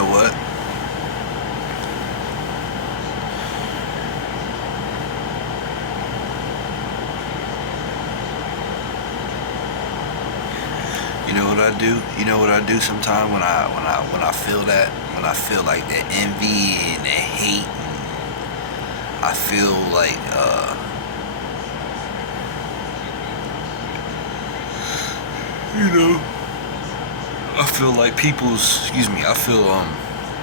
know what? You know what I do? You know what I do sometimes when I feel that, when I feel like the envy and the hate, and I feel like you know, I feel like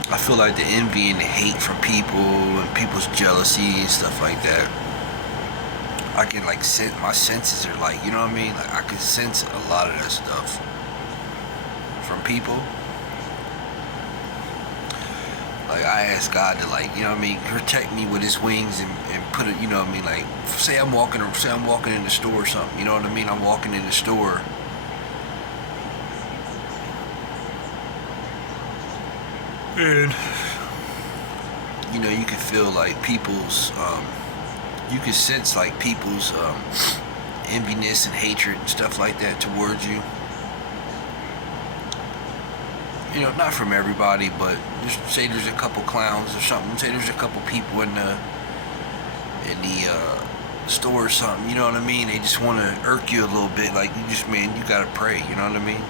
I feel like the envy and the hate from people and people's jealousy and stuff like that. I can like sense, my senses are like, you know what I mean? Like I can sense a lot of that stuff from people. Like I ask God to, like, you know what I mean, protect me with his wings, and put it, you know what I mean, like say I'm walking in the store or something, you know what I mean? I'm walking in the store, and you know, you can feel like people's you can sense like people's enviness and hatred and stuff like that towards you. You know, not from everybody, but just say there's a couple clowns or something. Say there's a couple people in the store or something. You know what I mean? They just want to irk you a little bit. Like you just, man, you gotta pray. You know what I mean?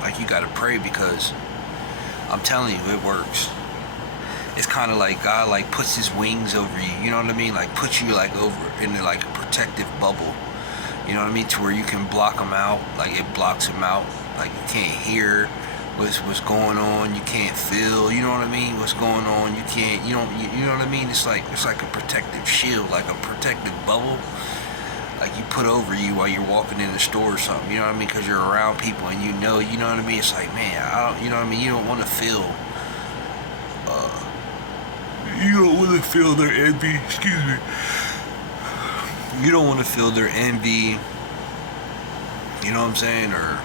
Like you gotta pray, because I'm telling you, it works. It's kind of like God like puts his wings over you. You know what I mean? Like puts you like over into like a protective bubble. You know what I mean? To where you can block them out. Like it blocks them out. Like you can't hear what's going on. You can't feel. You know what I mean? What's going on? You can't. You don't. You know what I mean? It's like a protective shield, like a protective bubble. Like you put over you while you're walking in the store or something. You know what I mean? Because you're around people and you know. You know what I mean? It's like, man, I don't. You know what I mean? You don't want to feel. You don't want to feel their envy. Excuse me. You don't want to feel their envy. You know what I'm saying? Or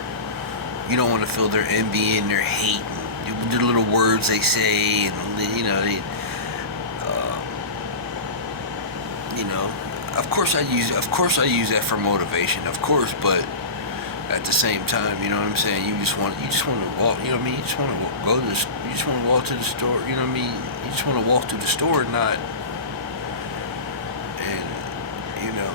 you don't want to feel their envy and their hate, and the little words they say, and you know they. You know, of course I use that for motivation, of course, but at the same time, you know what I'm saying, you just want to walk, you know what I mean, you just want to go to the, you just want to walk to the store, you know what I mean, you just want to walk through the store, not, and you know,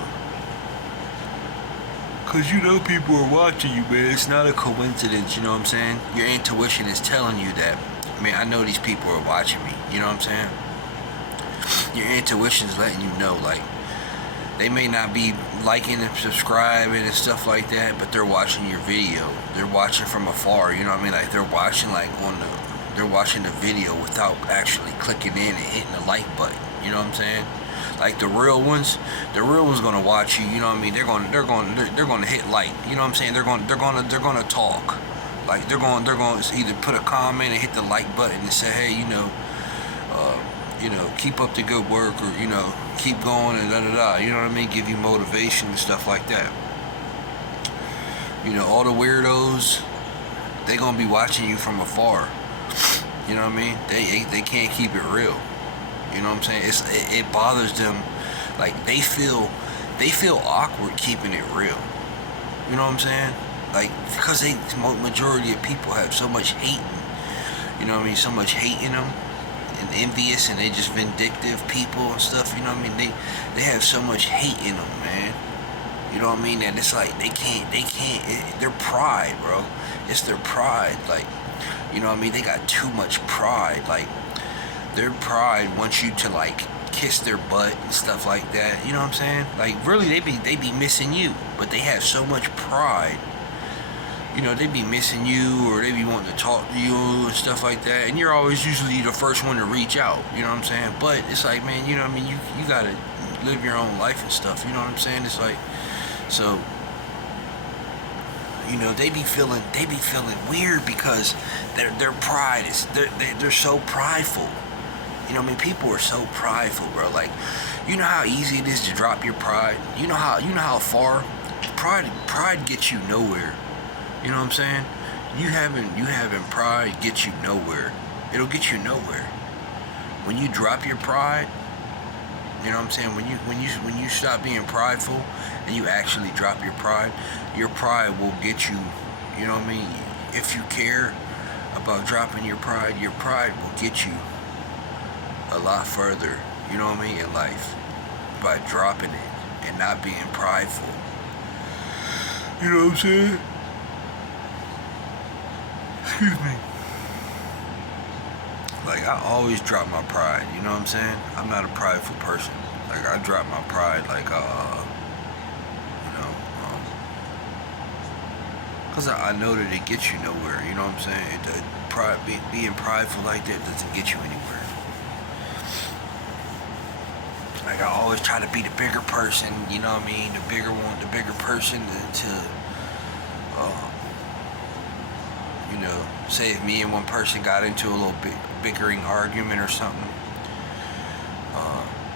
because you know people are watching you, man. It's not a coincidence, you know what I'm saying? Your intuition is telling you that, I mean, I know these people are watching me, you know what I'm saying? Your intuition is letting you know, like, they may not be liking and subscribing and stuff like that, but they're watching your video. They're watching from afar, you know what I mean? Like they're watching they're watching the video without actually clicking in and hitting the like button. You know what I'm saying? Like the real ones gonna watch you. You know what I mean? They're gonna hit like. You know what I'm saying? They're gonna talk. Like they're going to either put a comment and hit the like button and say, hey, keep up the good work, or, keep going and da-da-da, you know what I mean? Give you motivation and stuff like that. All the weirdos, they gonna be watching you from afar. You know what I mean? They can't keep it real. You know what I'm saying? It bothers them. Like, they feel awkward keeping it real. You know what I'm saying? Like, because majority of people have so much hate, you know what I mean? So much hate in them, and envious, and they just vindictive people and stuff, you know what I mean? They have so much hate in them, man. You know what I mean? That it's like they can't, their pride, bro. It's their pride. Like, you know what I mean? They got too much pride. Like, their pride wants you to, like, kiss their butt and stuff like that. You know what I'm saying? Like, really, they be missing you, but they have so much pride. They be missing you, or they be wanting to talk to you and stuff like that, and you're always usually the first one to reach out, you know what I'm saying? But it's like, man, you know what I mean, you gotta live your own life and stuff, you know what I'm saying? It's like, so, they be feeling weird, because their pride is, they're so prideful. You know what I mean? People are so prideful, bro. Like, you know how easy it is to drop your pride? You know how far pride gets you nowhere. You know what I'm saying? You having pride gets you nowhere. It'll get you nowhere. When you drop your pride, you know what I'm saying? When you stop being prideful and you actually drop your pride will get you. You know what I mean? If you care about dropping your pride will get you a lot further, you know what I mean, in life, by dropping it and not being prideful. You know what I'm saying? Excuse me. Like, I always drop my pride, you know what I'm saying? I'm not a prideful person. Like, I drop my pride, like, because I know that it gets you nowhere, you know what I'm saying? Being prideful like that doesn't get you anywhere. Like, I always try to be the bigger person, you know what I mean? The bigger one, the bigger person say if me and one person got into a little bickering argument or something,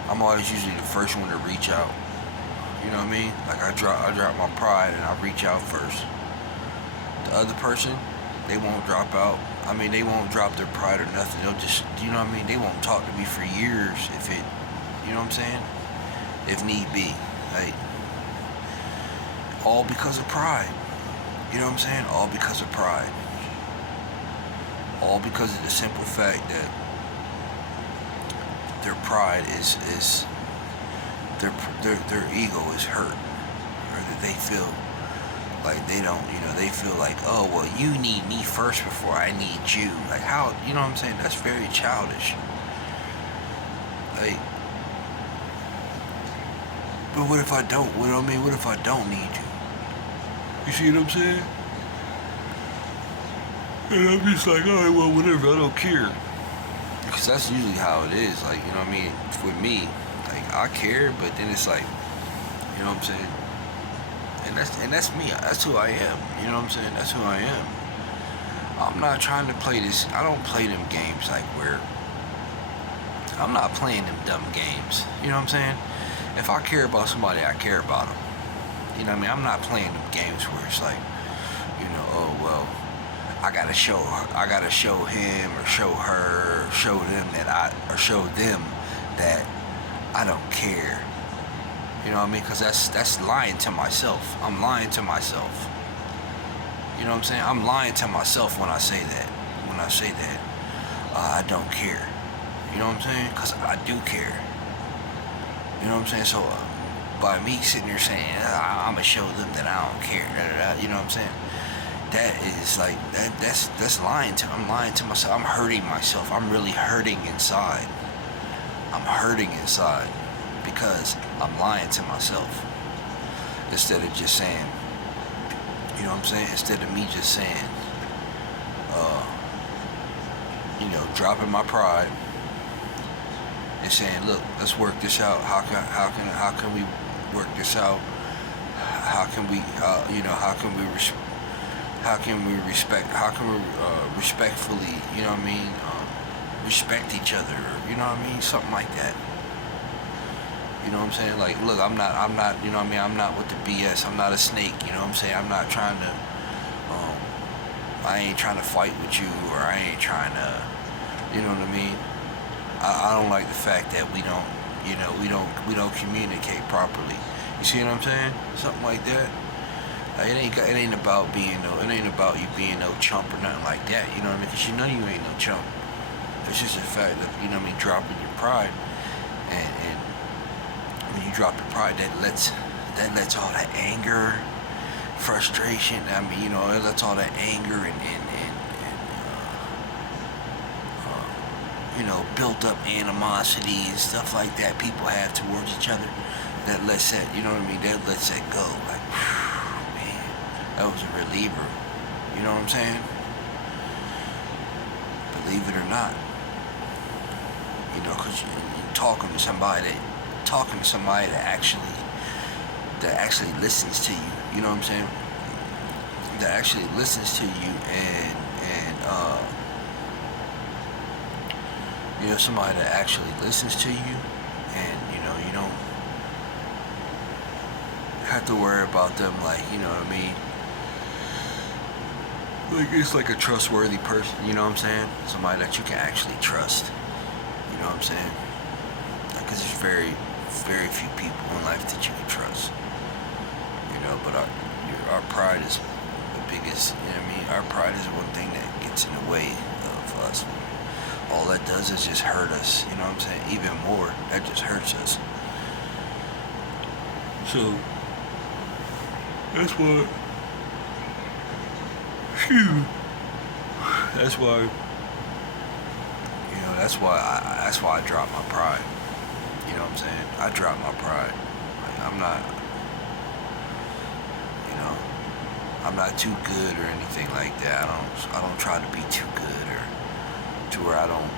I'm always usually the first one to reach out. You know what I mean? Like, I drop my pride and I reach out first. The other person, they won't drop out. I mean, they won't drop their pride or nothing. They'll just, you know what I mean? They won't talk to me for years if it, you know what I'm saying? If need be. Like, all because of pride. You know what I'm saying? All because of pride. All because of the simple fact that their pride is their ego is hurt, or that they feel like they don't, they feel like, oh, well, you need me first before I need you. Like, how, you know what I'm saying? That's very childish. Like, but what if I don't? What if I don't need you? You see what I'm saying? And I'm just like, all right, well, whatever, I don't care. Because that's usually how it is. Like, you know what I mean? With me, like, I care, but then it's like, you know what I'm saying? And that's me. That's who I am. You know what I'm saying? That's who I am. I'm not trying to play this. I don't play them games like where I'm not playing them dumb games. You know what I'm saying? If I care about somebody, I care about them. You know what I mean? I'm not playing them games where it's like, oh, well, I gotta show him or show her, show them that I don't care. You know what I mean? Because that's lying to myself. I'm lying to myself. You know what I'm saying? I'm lying to myself when I say that. I don't care. You know what I'm saying? Because I do care. You know what I'm saying? So by me sitting there saying, I'm gonna show them that I don't care, you know what I'm saying? That is like, that's lying to, I'm lying to myself. I'm hurting myself. I'm really hurting inside. I'm hurting inside because I'm lying to myself. Instead of just saying, you know what I'm saying? Instead of me just saying, dropping my pride and saying, look, let's work this out. How can we work this out? How can we respectfully, you know what I mean, respect each other, you know what I mean, something like that. You know what I'm saying? Like, look, I'm not, you know what I mean, I'm not with the BS. I'm not a snake, you know what I'm saying? I'm not trying to, I ain't trying to fight with you, or I ain't trying to, you know what I mean? I don't like the fact that we don't communicate properly. You see what I'm saying? Something like that. Like, it ain't about you being no chump or nothing like that. You know what I mean? Because you know you ain't no chump. It's just a fact of, you know what I mean, dropping your pride, and when you drop your pride, that lets all that anger, frustration. I mean, it lets all that anger and built up animosity and stuff like that people have towards each other. That lets that, you know what I mean? That lets that go. Like, man, that was a reliever. You know what I'm saying? Believe it or not, because you're talking to somebody that actually listens to you. You know what I'm saying? That actually listens to you and somebody that actually listens to you, and you don't have to worry about them, like, you know what I mean? Like, it's like a trustworthy person, you know what I'm saying? Somebody that you can actually trust. You know what I'm saying? Because there's very, very few people in life that you can trust. But our pride is a big gets, you know what I mean, our pride is one thing that gets in the way of us. All that does is just hurt us, you know what I'm saying? Even more, that just hurts us. So, that's why, that's why, you know, that's why I drop my pride. You know what I'm saying? I drop my pride. Like, I'm not too good or anything like that. I don't try to be too good or to where I don't,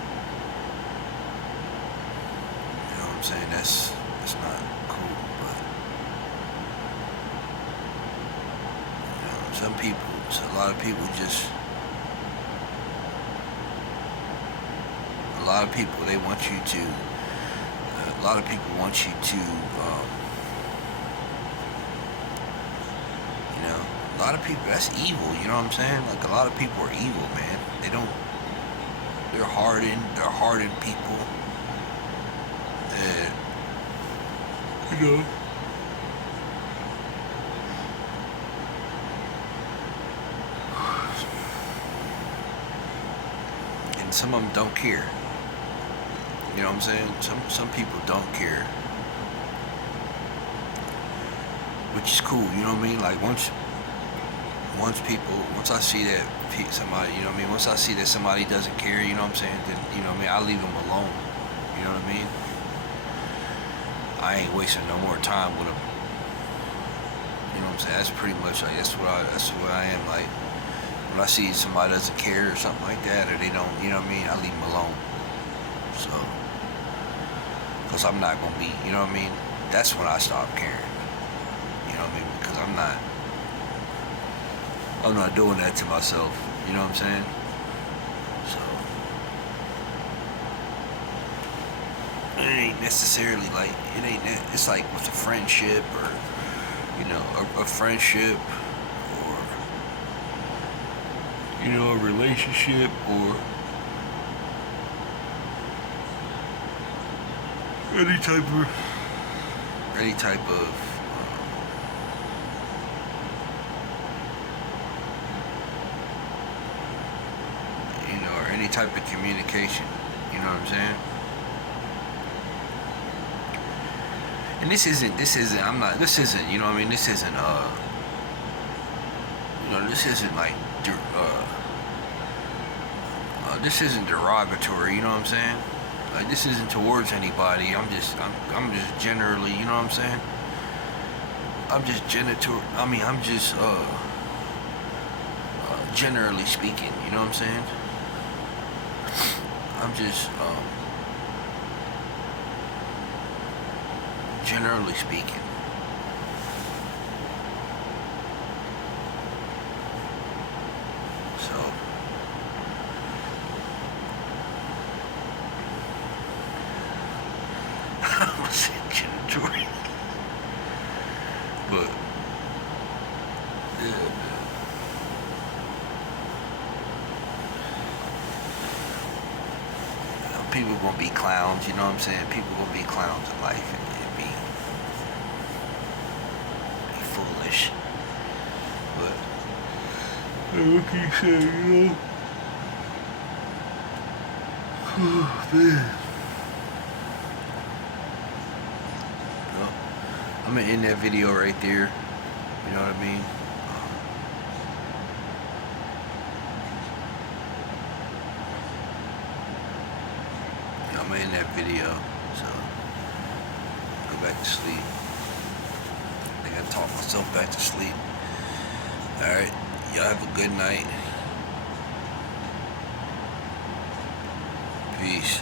you know what I'm saying? That's not cool, but, you know, a lot of people just, they want you to, a lot of people want you to, you know, a lot of people, that's evil, you know what I'm saying? Like, a lot of people are evil, man. They're hardened people. And, you know, and some of them don't care. You know what I'm saying? Some people don't care, which is cool. You know what I mean? Like once I see that somebody, you know what I mean? Once I see that somebody doesn't care, you know what I'm saying? Then, you know what I mean? I leave them alone. You know what I mean? I ain't wasting no more time with them. You know what I'm saying? That's pretty much like that's what I am. Like when I see somebody doesn't care or something like that, or they don't, you know what I mean? I leave them alone. So, because I'm not gonna be, you know what I mean? That's when I stop caring. You know what I mean? Because I'm not doing that to myself. You know what I'm saying? So it ain't necessarily like it's like with a friendship or, you know, a friendship or, you know, a relationship or any type of you know, or any type of communication. You know what I'm saying? And this isn't, you know what I mean? This isn't, you know, this isn't like, this isn't derogatory, you know what I'm saying? Like, this isn't towards anybody. I'm just generally, you know what I'm saying? I'm just generally speaking, you know what I'm saying? I'm just, generally speaking. So, I'm gonna say genitory. But, yeah, man. People gonna be clowns, you know what I'm saying? People gonna be clowns in life and be foolish. But what can you say, you know? Oh, man. Well, I'm gonna end that video right there. You know what I mean? I'm gonna end that video, so go back to sleep. I think I talked myself back to sleep. Alright, y'all have a good night. Peace.